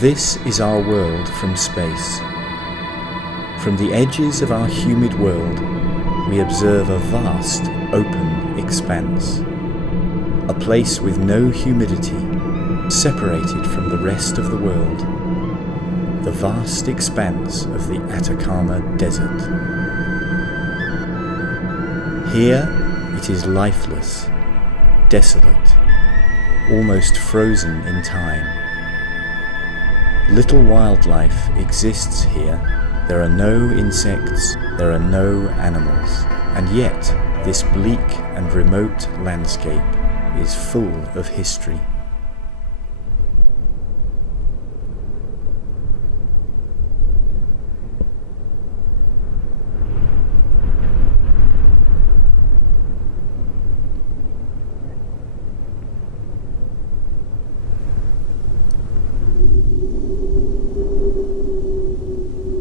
This is our world from space. From the edges of our humid world, we observe a vast, open expanse. A place with no humidity, separated from the rest of the world. The vast expanse of the Atacama Desert. Here it is lifeless, desolate, almost frozen in time. Little wildlife exists here. There are no insects, there are no animals, and yet this bleak and remote landscape is full of history.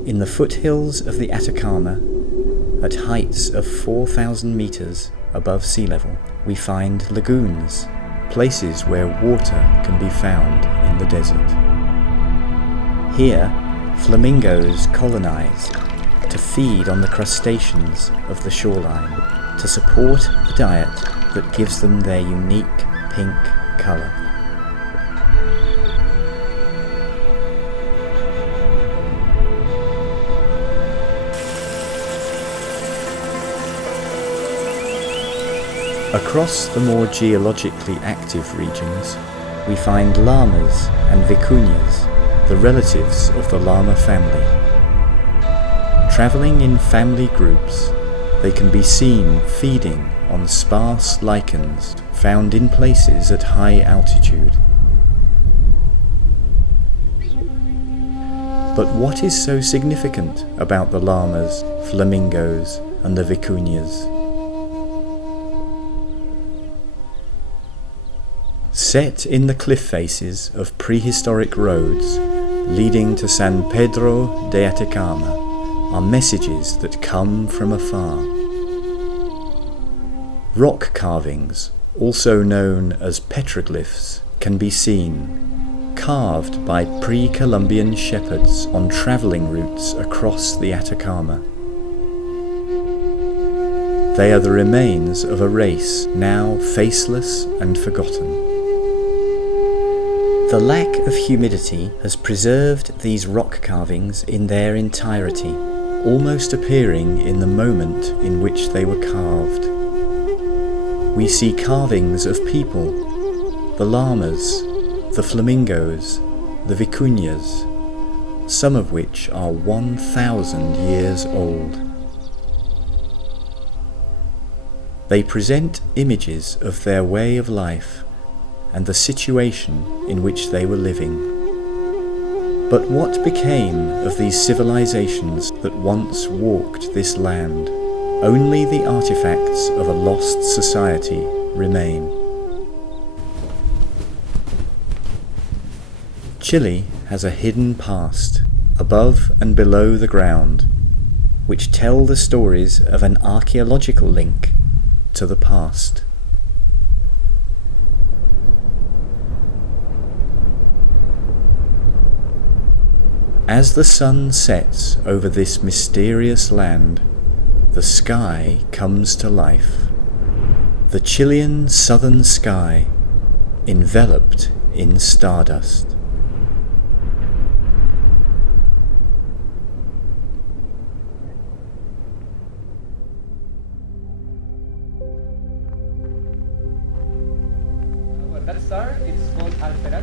In the foothills of the Atacama, at heights of 4,000 meters above sea level, we find lagoons, places where water can be found in the desert. Here, flamingos colonize to feed on the crustaceans of the shoreline, to support a diet that gives them their unique pink color. Across the more geologically active regions, we find llamas and vicuñas, the relatives of the llama family. Traveling in family groups, they can be seen feeding on sparse lichens found in places at high altitude. But what is so significant about the llamas, flamingos, and the vicuñas? Set in the cliff faces of prehistoric roads leading to San Pedro de Atacama are messages that come from afar. Rock carvings, also known as petroglyphs, can be seen, carved by pre-Columbian shepherds on travelling routes across the Atacama. They are the remains of a race now faceless and forgotten. The lack of humidity has preserved these rock carvings in their entirety, almost appearing in the moment in which they were carved. We see carvings of people, the llamas, the flamingos, the vicuñas, some of which are 1,000 years old. They present images of their way of life and the situation in which they were living. But what became of these civilizations that once walked this land? Only the artifacts of a lost society remain. Chile has a hidden past, above and below the ground, which tell the stories of an archaeological link to the past. As the sun sets over this mysterious land, the sky comes to life. The Chilean southern sky, enveloped in stardust.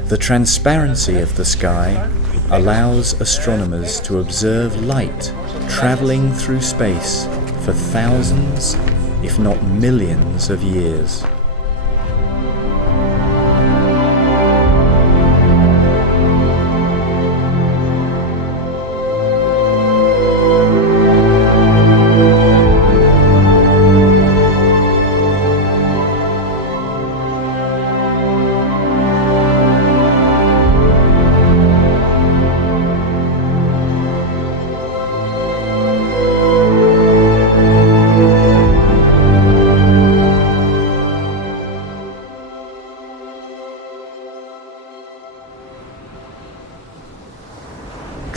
The transparency of the sky allows astronomers to observe light travelling through space for thousands, if not millions of years.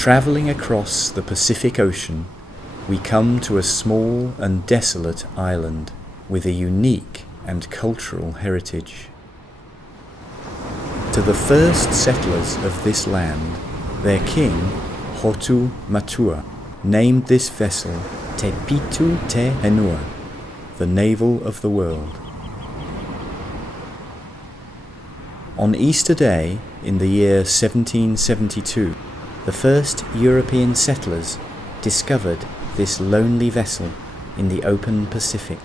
Travelling across the Pacific Ocean, we come to a small and desolate island with a unique and cultural heritage. To the first settlers of this land, their king, Hotu Matua, named this vessel Te Pitu Te Henua, the navel of the world. On Easter Day, in the year 1772, the first European settlers discovered this lonely vessel in the open Pacific.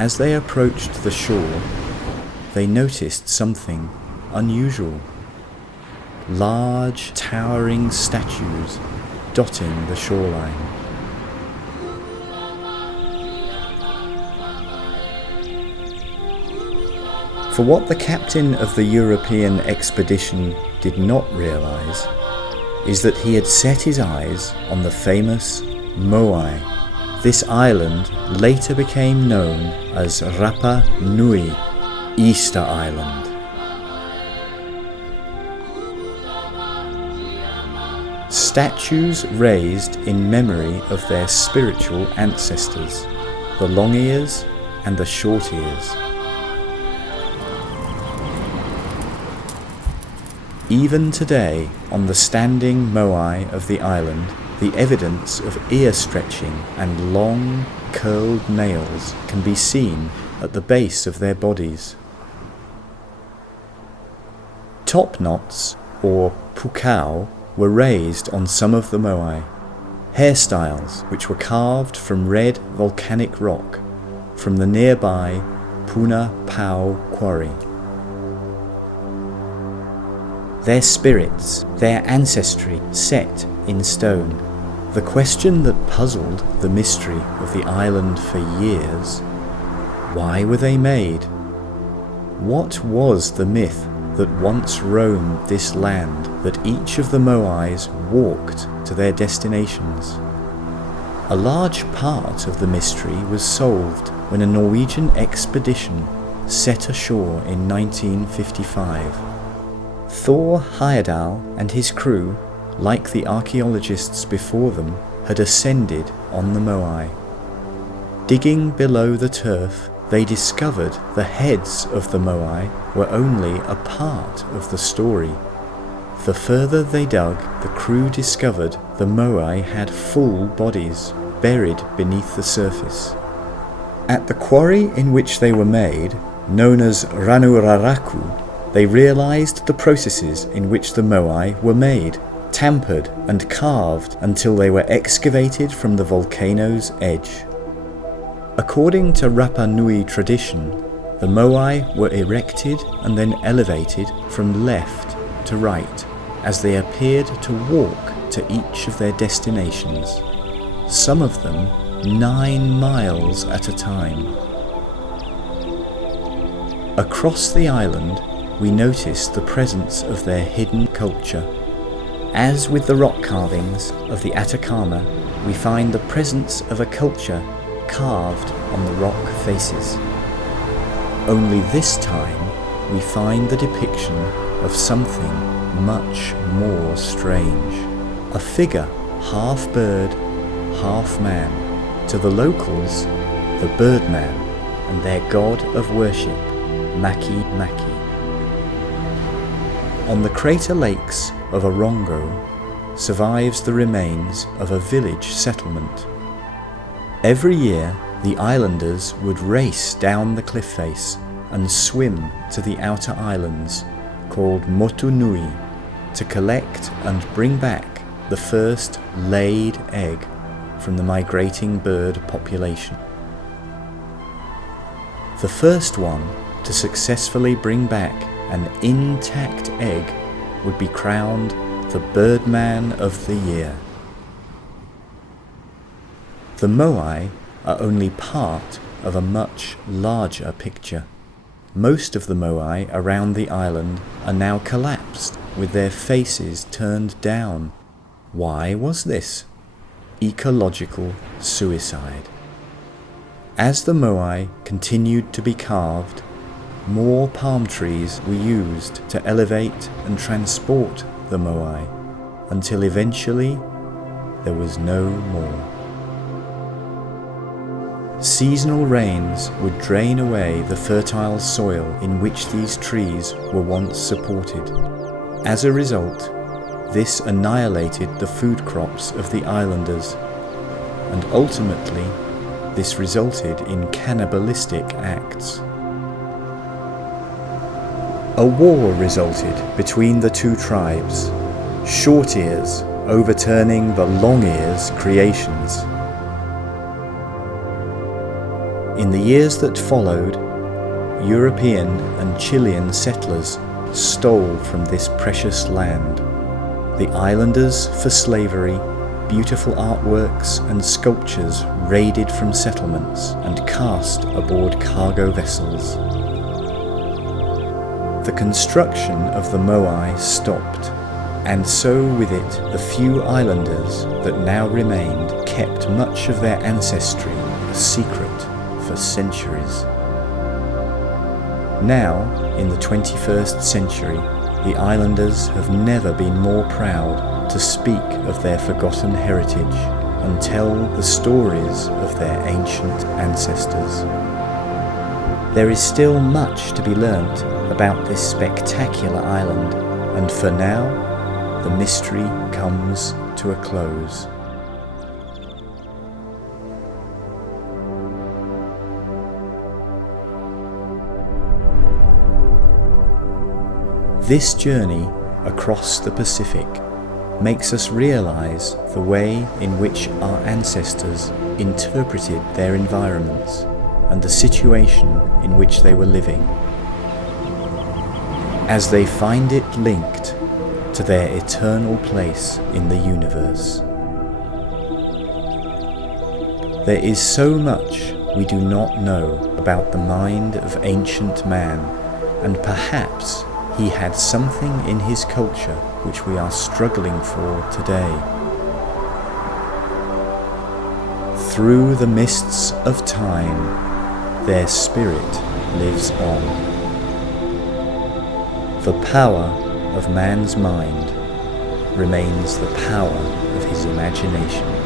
As they approached the shore, they noticed something unusual. Large, towering statues dotting the shoreline. For what the captain of the European expedition did not realise is that he had set his eyes on the famous Moai. This island later became known as Rapa Nui, Easter Island. Statues raised in memory of their spiritual ancestors, the long ears and the short ears. Even today, on the standing Moai of the island, the evidence of ear stretching and long, curled nails can be seen at the base of their bodies. Top knots, or pukao, were raised on some of the Moai, hairstyles which were carved from red volcanic rock from the nearby Puna Pau quarry. Their spirits, their ancestry set in stone. The question that puzzled the mystery of the island for years: why were they made? What was the myth that once roamed this land that each of the Moais walked to their destinations? A large part of the mystery was solved when a Norwegian expedition set ashore in 1955. Thor Heyerdahl and his crew, like the archaeologists before them, had ascended on the Moai. Digging below the turf, they discovered the heads of the Moai were only a part of the story. The further they dug, the crew discovered the Moai had full bodies buried beneath the surface. At the quarry in which they were made, known as Ranuraraku, they realized the processes in which the Moai were made, tampered and carved until they were excavated from the volcano's edge. According to Rapa Nui tradition, the Moai were erected and then elevated from left to right as they appeared to walk to each of their destinations, some of them 9 miles at a time. Across the island, we notice the presence of their hidden culture. As with the rock carvings of the Atacama, we find the presence of a culture carved on the rock faces. Only this time, we find the depiction of something much more strange. A figure, half bird, half man. To the locals, the Birdman, and their god of worship, Maki Maki. On the crater lakes of Orongo survives the remains of a village settlement. Every year, the islanders would race down the cliff face and swim to the outer islands, called Motu Nui, to collect and bring back the first laid egg from the migrating bird population. The first one to successfully bring back an intact egg would be crowned the Birdman of the Year. The Moai are only part of a much larger picture. Most of the Moai around the island are now collapsed with their faces turned down. Why was this? Ecological suicide. As the Moai continued to be carved, more palm trees were used to elevate and transport the Moai. until eventually there was no more. Seasonal rains would drain away the fertile soil in which these trees were once supported. As a result, this annihilated the food crops of the islanders, and ultimately this resulted in cannibalistic acts. A war resulted between the two tribes, Short Ears overturning the Long Ears creations. In the years that followed, European and Chilean settlers stole from this precious land. The islanders for slavery, beautiful artworks and sculptures raided from settlements and cast aboard cargo vessels. The construction of the Moai stopped, and so with it the few islanders that now remained kept much of their ancestry a secret for centuries. Now, in the 21st century, the islanders have never been more proud to speak of their forgotten heritage and tell the stories of their ancient ancestors. There is still much to be learnt about this spectacular island, and for now, the mystery comes to a close. This journey across the Pacific makes us realize the way in which our ancestors interpreted their environments and the situation in which they were living, as they find it linked to their eternal place in the universe. There is so much we do not know about the mind of ancient man, and perhaps he had something in his culture which we are struggling for today. Through the mists of time, their spirit lives on. The power of man's mind remains the power of his imagination.